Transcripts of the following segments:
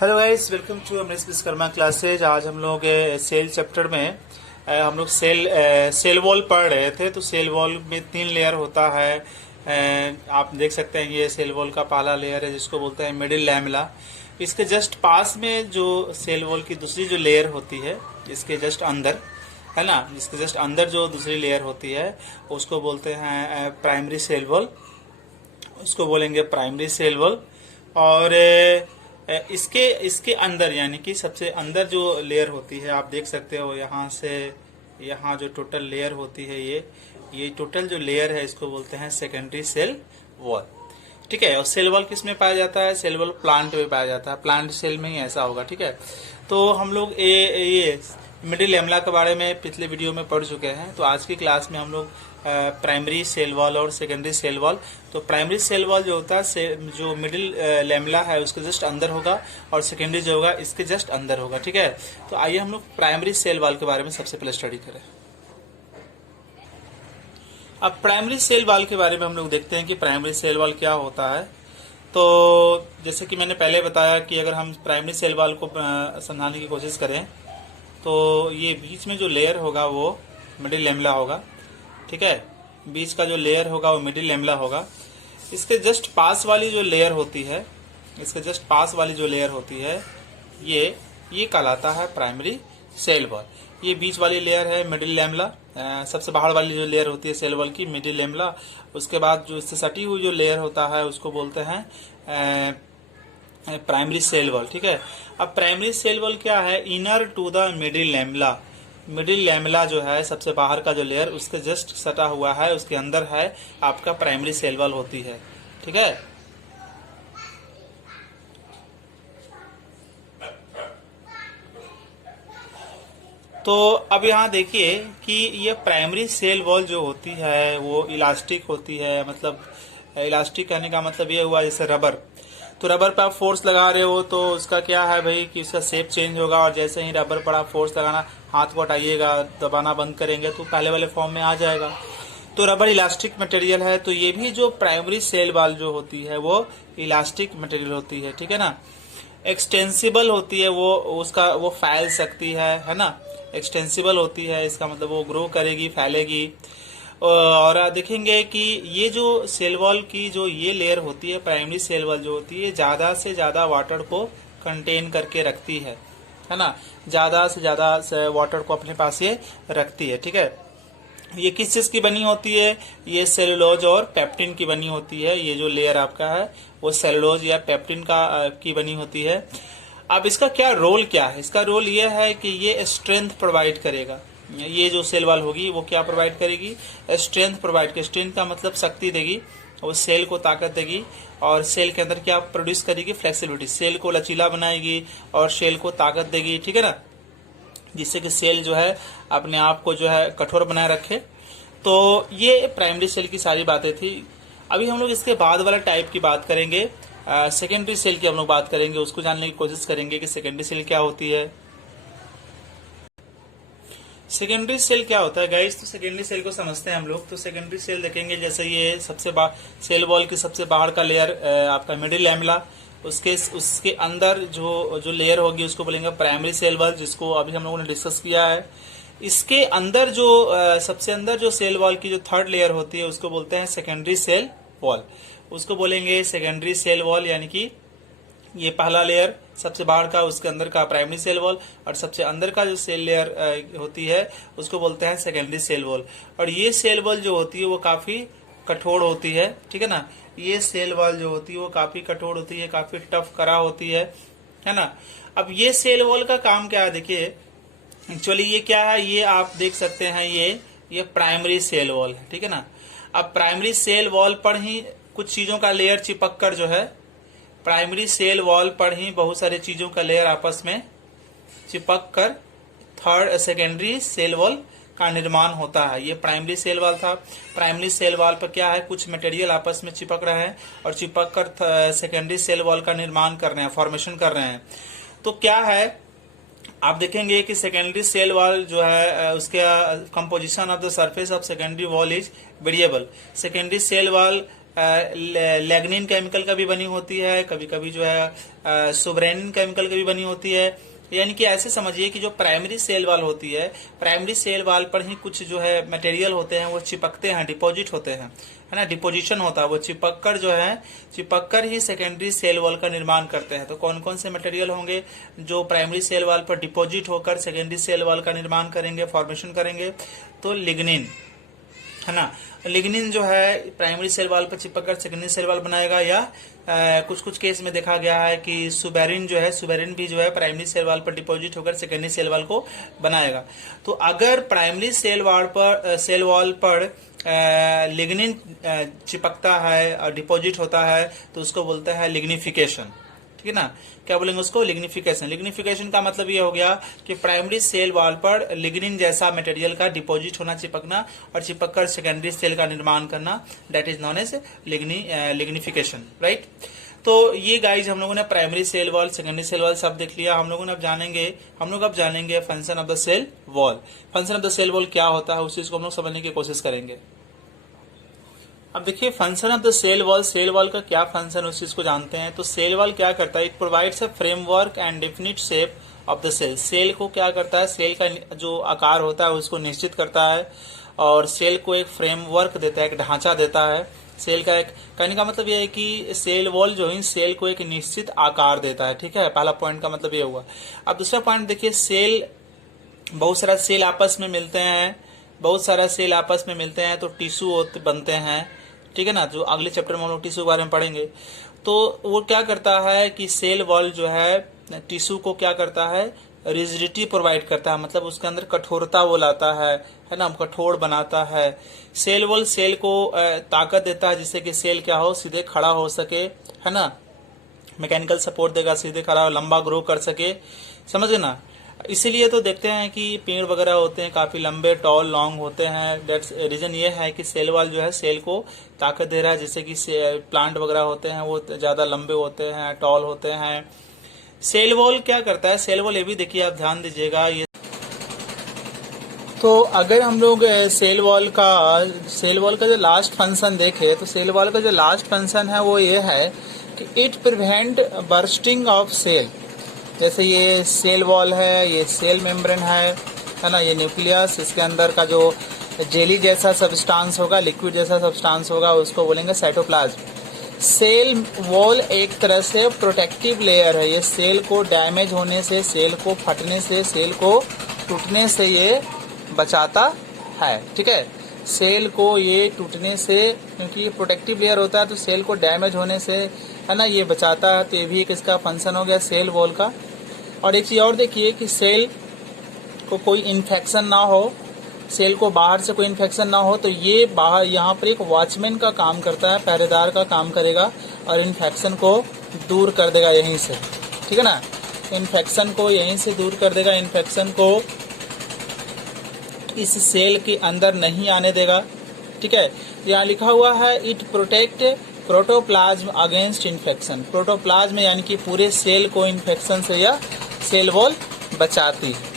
Hello guys, welcome to Amrish Vishwakarma classes. आज हम लोग सेल चैप्टर में हम लोग सेल वॉल पढ़ रहे थे। तो सेल वॉल में 3 लेयर होता है। आप देख सकते हैं ये सेल वॉल का पहला लेयर है जिसको बोलते हैं मिडिल लैमेला। इसके जस्ट पास में जो सेल वॉल की दूसरी जो लेयर होती है, इसके जस्ट अंदर है ना, इसके जस्ट अंदर जो दूसरी लेयर होती है उसको बोलते हैं प्राइमरी सेल वॉल, उसको बोलेंगे प्राइमरी सेल वॉल। और इसके इसके अंदर यानी कि सबसे अंदर जो लेयर होती है, आप देख सकते हो यहाँ से यहाँ जो टोटल लेयर होती है, ये टोटल जो लेयर है इसको बोलते हैं सेकेंडरी सेल वॉल। ठीक है। और सेल वॉल किस में पाया जाता है? सेल वॉल प्लांट में पाया जाता है, प्लांट सेल में ही ऐसा होगा। ठीक है। तो हम लोग ये मिडिल लैमेला के बारे में पिछले वीडियो में पढ़ चुके हैं। तो आज की क्लास में हम लोग प्राइमरी सेल वॉल और सेकेंडरी सेल वॉल। तो प्राइमरी सेल वॉल जो होता है जो मिडिल लैमेला है उसके जस्ट अंदर होगा, और सेकेंडरी जो होगा इसके जस्ट अंदर होगा। ठीक है। तो आइए हम लोग प्राइमरी सेल वॉल के बारे में सबसे पहले स्टडी करें। अब प्राइमरी सेल वॉल के बारे में हम लोग देखते हैं कि प्राइमरी सेल वॉल क्या होता है। तो जैसे कि मैंने पहले बताया कि अगर हम प्राइमरी सेल वॉल को समझाने की कोशिश करें तो ये बीच में जो लेयर होगा वो मिडिल लैमेला होगा। ठीक है। बीच का जो लेयर होगा वो मिडिल लैमेला होगा। इसके जस्ट पास वाली जो लेयर होती है, इसके जस्ट पास वाली जो लेयर होती है ये कहलाता है प्राइमरी सेल वॉल। ये बीच वाली लेयर है मिडिल लैमेला। सबसे बाहर वाली जो लेयर होती है सेल वॉल की मिडिल लैमेला। उसके बाद जो इससे सटी हुई जो लेयर होता है उसको बोलते हैं प्राइमरी सेल वॉल। ठीक है। अब प्राइमरी सेल वॉल क्या है? Inner to the middle lamella. Middle lamella जो है सबसे बाहर का जो लेयर उसके जस्ट सटा हुआ है, उसके अंदर है आपका प्राइमरी सेल वॉल होती है। ठीक है। तो अब यहाँ देखिए कि ये प्राइमरी सेल वॉल जो होती है वो इलास्टिक होती है। मतलब इलास्टिक कहने का मतलब ये हुआ जैसे रबर। तो रबर पर आप फोर्स लगा रहे हो तो उसका क्या है भाई कि उसका शेप चेंज होगा, और जैसे ही रबर पर आप फोर्स लगाना, हाथ को हटाइएगा, दबाना बंद करेंगे तो पहले वाले फॉर्म में आ जाएगा। तो रबर इलास्टिक मटेरियल है। तो ये भी जो प्राइमरी सेल वॉल जो होती है वो इलास्टिक मटेरियल होती है। ठीक है ना। एक्सटेंसिबल होती है, वो फैल सकती है ना। एक्सटेंसिबल होती है, इसका मतलब वो ग्रो करेगी, फैलेगी। और देखेंगे कि ये जो सेल वॉल की जो ये लेयर होती है, प्राइमरी सेल वॉल जो होती है, ज्यादा से ज्यादा वाटर को कंटेन करके रखती है ना। ज्यादा से ज्यादा वाटर को अपने पास ये रखती है। ठीक है। ये किस चीज की बनी होती है? ये सेलुलोज और पेप्टिन की बनी होती है। ये जो लेयर आपका है वो सेलुलोज या पेप्टिन की बनी होती है। अब इसका क्या रोल क्या है? इसका रोल ये है कि ये स्ट्रेंथ प्रोवाइड करेगा। ये जो सेल वॉल होगी वो क्या प्रोवाइड करेगी? स्ट्रेंथ प्रोवाइड करेगी। स्ट्रेंथ का मतलब शक्ति देगी, वो सेल को ताकत देगी, और सेल के अंदर क्या प्रोड्यूस करेगी? फ्लेक्सिबिलिटी। सेल को लचीला बनाएगी और सेल को ताकत देगी। ठीक है ना। जिससे कि सेल जो है अपने आप को जो है कठोर बनाए रखे। तो ये प्राइमरी सेल की सारी बातें थी। अभी हम लोग इसके बाद वाला टाइप की बात करेंगे, सेकेंडरी सेल की हम लोग बात करेंगे। उसको जानने की कोशिश करेंगे कि सेकेंडरी सेल क्या होती है। सेकेंडरी सेल क्या होता है गाइस? तो सेकेंडरी सेल को समझते हैं हम लोग। तो सेकेंडरी सेल देखेंगे जैसे ये सेल वॉल की सबसे बाहर का लेयर आपका मिडिल लैमेला, उसके अंदर जो लेयर होगी उसको बोलेंगे प्राइमरी सेल वॉल, जिसको अभी हम लोगों ने डिस्कस किया है। इसके अंदर जो सबसे अंदर जो सेल वॉल की जो थर्ड लेयर होती है उसको बोलते हैं सेकेंडरी सेल वॉल। उसको बोलेंगे सेकेंडरी सेल वॉल, यानी कि ये पहला लेयर सबसे बाहर का, उसके अंदर का प्राइमरी सेल वॉल, और सबसे अंदर का जो सेल लेयर होती है उसको बोलते हैं सेकेंडरी सेल वॉल। और ये सेल वॉल जो होती है वो काफी कठोर होती है। ठीक है ना। ये सेल वॉल जो होती है वो काफी कठोर होती है, काफी टफ करा होती है ना। अब ये सेल वॉल का काम क्या है? देखिए एक्चुअली ये क्या है, ये आप देख सकते हैं, ये प्राइमरी सेल वॉल है। ठीक है ना। अब प्राइमरी सेल वॉल पर ही कुछ चीजों का लेयर चिपक कर जो है, प्राइमरी सेल वॉल पर ही बहुत सारी चीजों का लेयर आपस में चिपक कर सेकेंडरी सेल वॉल का निर्माण होता है। ये प्राइमरी सेल वॉल था। प्राइमरी सेल वॉल पर क्या है, कुछ मटेरियल आपस में चिपक रहे हैं और चिपक कर सेकेंडरी सेल वॉल का निर्माण कर रहे हैं, फॉर्मेशन कर रहे हैं। तो क्या है, आप देखेंगे कि सेकेंडरी सेल वॉल जो है उसके composition of the surface of secondary wall is variable. Secondary cell wall lignin chemical का भी बनी होती है, कभी कभी जो है सुब्रेनिन केमिकल का भी बनी होती है। यानी कि ऐसे समझिए कि जो प्राइमरी सेल वॉल होती है, प्राइमरी सेल वॉल पर ही कुछ जो है मटेरियल होते हैं वो चिपकते हैं, डिपॉजिट होते हैं, है ना, डिपोजिशन होता है, वो चिपक कर ही सेकेंडरी सेल वॉल का निर्माण करते हैं। तो कौन कौन से मटेरियल होंगे जो प्राइमरी सेल वॉल पर डिपॉजिट होकर सेकेंडरी सेल वॉल का निर्माण करेंगे, फॉर्मेशन करेंगे? तो लिग्निन, है ना, लिग्निन जो है प्राइमरी सेल वॉल पर चिपक कर सेकेंडरी सेल वॉल बनाएगा, या कुछ कुछ केस में देखा गया है कि सुबेरिन जो है, सुबेरिन भी जो है प्राइमरी सेल वॉल पर डिपॉजिट होकर सेकेंडरी सेल वॉल को बनाएगा। तो अगर प्राइमरी सेल वॉल पर लिग्निन चिपकता है और डिपॉजिट होता है तो उसको बोलते हैं लिग्निफिकेशन, ठीक है ना। क्या बोलेंगे उसको? लिग्निफिकेशन। लिग्निफिकेशन का मतलब ये हो गया कि प्राइमरी सेल वॉल पर लिग्निन जैसा मटेरियल का डिपॉजिट होना, चिपकना और चिपककर सेकेंडरी सेल का निर्माण करना, that is known as lignification, right. तो ये गाइज हम लोगों ने primary cell wall, secondary cell wall सब देख लिया। हम लोग अब जानेंगे function of the cell wall. Function of the cell wall क्या होता है उस चीज को हम लोग समझने की कोशिश करेंगे। अब देखिए function of the cell wall का क्या फंक्शन उस चीज को जानते हैं। तो सेल वॉल क्या करता है? It provides a framework and definite shape of the cell. Cell को क्या करता है? सेल का जो आकार होता है उसको निश्चित करता है और सेल को एक फ्रेमवर्क देता है, एक ढांचा देता है। सेल का एक कहने का मतलब यह है कि सेल वॉल जो है सेल को एक निश्चित आकार देता है, ठीक है। पहला पॉइंट का मतलब ये हुआ। अब दूसरा पॉइंट देखिए, सेल बहुत सारा सेल आपस में मिलते हैं, तो टिश्यू बनते हैं, ठीक है ना। जो अगले चैप्टर में हम लोग टिश्यू के बारे में पढ़ेंगे। तो वो क्या करता है कि सेल वॉल जो है टिश्यू को क्या करता है? रिजिडिटी प्रोवाइड करता है, मतलब उसके अंदर कठोरता वो लाता है ना, कठोर बनाता है। सेल वॉल सेल को ताकत देता है जिससे कि सेल क्या हो? सीधे खड़ा हो सके, है ना, मैकेनिकल सपोर्ट देगा, सीधे खड़ा हो, लंबा ग्रो कर सके, समझ गए ना। इसीलिए तो देखते हैं कि पेड़ वगैरह होते हैं काफी लंबे, टॉल, लॉन्ग होते हैं। दैट्स रीजन ये है कि सेल वॉल जो है सेल को ताकत दे रहा है, जिससे कि प्लांट वगैरह होते हैं वो ज्यादा लंबे होते हैं, टॉल होते हैं। सेल वॉल क्या करता है? सेल वॉल ये भी देखिए, आप ध्यान दीजिएगा। ये तो अगर हम लोग सेल वॉल का जो लास्ट फंक्शन देखें, तो सेल वॉल का जो लास्ट फंक्शन है वो ये है कि it prevent bursting of cell. जैसे ये सेल वॉल है, ये सेल मेम्ब्रेन है ना, ये न्यूक्लियस, इसके अंदर का जो जेली जैसा सब्सटेंस होगा, लिक्विड जैसा सब्सटेंस होगा, उसको बोलेंगे साइटोप्लाज्म। सेल वॉल एक तरह से प्रोटेक्टिव लेयर है। ये सेल को डैमेज होने से, सेल को फटने से, सेल को टूटने से ये बचाता है, ठीक है। सेल को ये टूटने से, क्योंकि ये प्रोटेक्टिव लेयर होता है, तो सेल को डैमेज होने से, है ना, ये बचाता है। तो ये भी एक इसका फंक्शन हो गया सेल वॉल का। और एक चीज और देखिए कि सेल को कोई इन्फेक्शन ना हो, सेल को बाहर से कोई इन्फेक्शन ना हो, तो ये बाहर यहाँ पर एक वॉचमैन का काम करता है, पहरेदार का काम करेगा और इन्फेक्शन को दूर कर देगा यहीं से, ठीक है ना। इन्फेक्शन को यहीं से दूर कर देगा, इन्फेक्शन को इस सेल के अंदर नहीं आने देगा, ठीक है। यहाँ लिखा हुआ है it protect protoplasm against infection. Protoplasm यानी कि पूरे सेल को इन्फेक्शन से यह सेल वॉल बचाती है।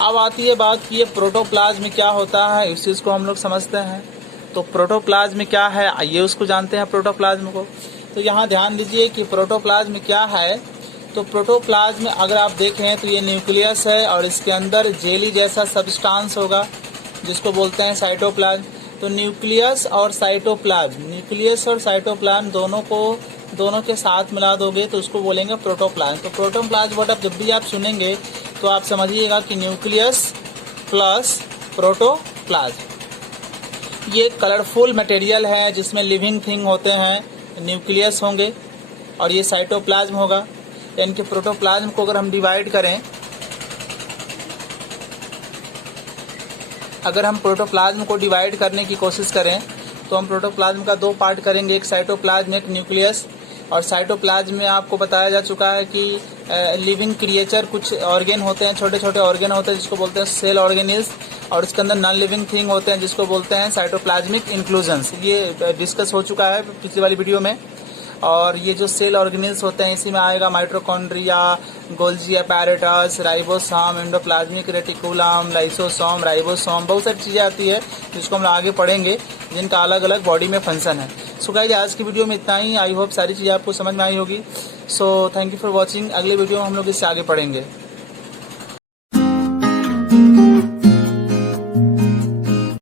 अब आती है बात कि ये प्रोटोप्लाज्म क्या होता है, इस चीज को हम लोग समझते हैं। तो प्रोटोप्लाज्म क्या है, आइए उसको जानते हैं प्रोटोप्लाज्म को। तो यहाँ ध्यान दीजिए कि प्रोटोप्लाज्म क्या है। तो प्रोटोप्लाज्म अगर आप देखें तो ये न्यूक्लियस है और इसके अंदर जेली जैसा सब्सटेंस होगा जिसको बोलते हैं साइटोप्लाज्म। तो न्यूक्लियस और साइटोप्लाज्म दोनों के साथ मिला दोगे तो उसको बोलेंगे प्रोटोप्लाज्म। तो प्रोटोप्लाज्म वर्ड आप जब भी आप सुनेंगे तो आप समझिएगा कि न्यूक्लियस प्लस प्रोटोप्लाज्म। ये कलरफुल मटेरियल है जिसमें लिविंग थिंग होते हैं, न्यूक्लियस होंगे और ये साइटोप्लाज्म होगा। यानी कि प्रोटोप्लाज्म को अगर हम डिवाइड करें, अगर हम प्रोटोप्लाज्म को डिवाइड करने की कोशिश करें तो हम प्रोटोप्लाज्म का दो पार्ट करेंगे, एक साइटोप्लाज्म, एक न्यूक्लियस। और साइटोप्लाज्म में आपको बताया जा चुका है कि लिविंग क्रिएचर कुछ ऑर्गेन होते हैं, छोटे छोटे ऑर्गेन होते हैं जिसको बोलते हैं सेल ऑर्गेनिल्स, और उसके अंदर नॉन लिविंग थिंग होते हैं जिसको बोलते हैं साइटोप्लाज्मिक इंक्लूजन्स। ये डिस्कस हो चुका है पिछली वाली वीडियो में। और ये जो सेल ऑर्गेनेल्स होते हैं इसी में आएगा mitochondria, Golgi apparatus, ribosome, endoplasmic reticulum, lysosome, ribosome, बहुत सारी चीज़ें आती है जिसको हम आगे पढ़ेंगे, जिनका अलग अलग बॉडी में फंक्शन है। सो गाइस आज की वीडियो में इतना ही। आई होप सारी चीज़ें आपको समझ में आई होगी। So thank you for watching. अगले वीडियो में हम लोग इससे आगे पढ़ेंगे।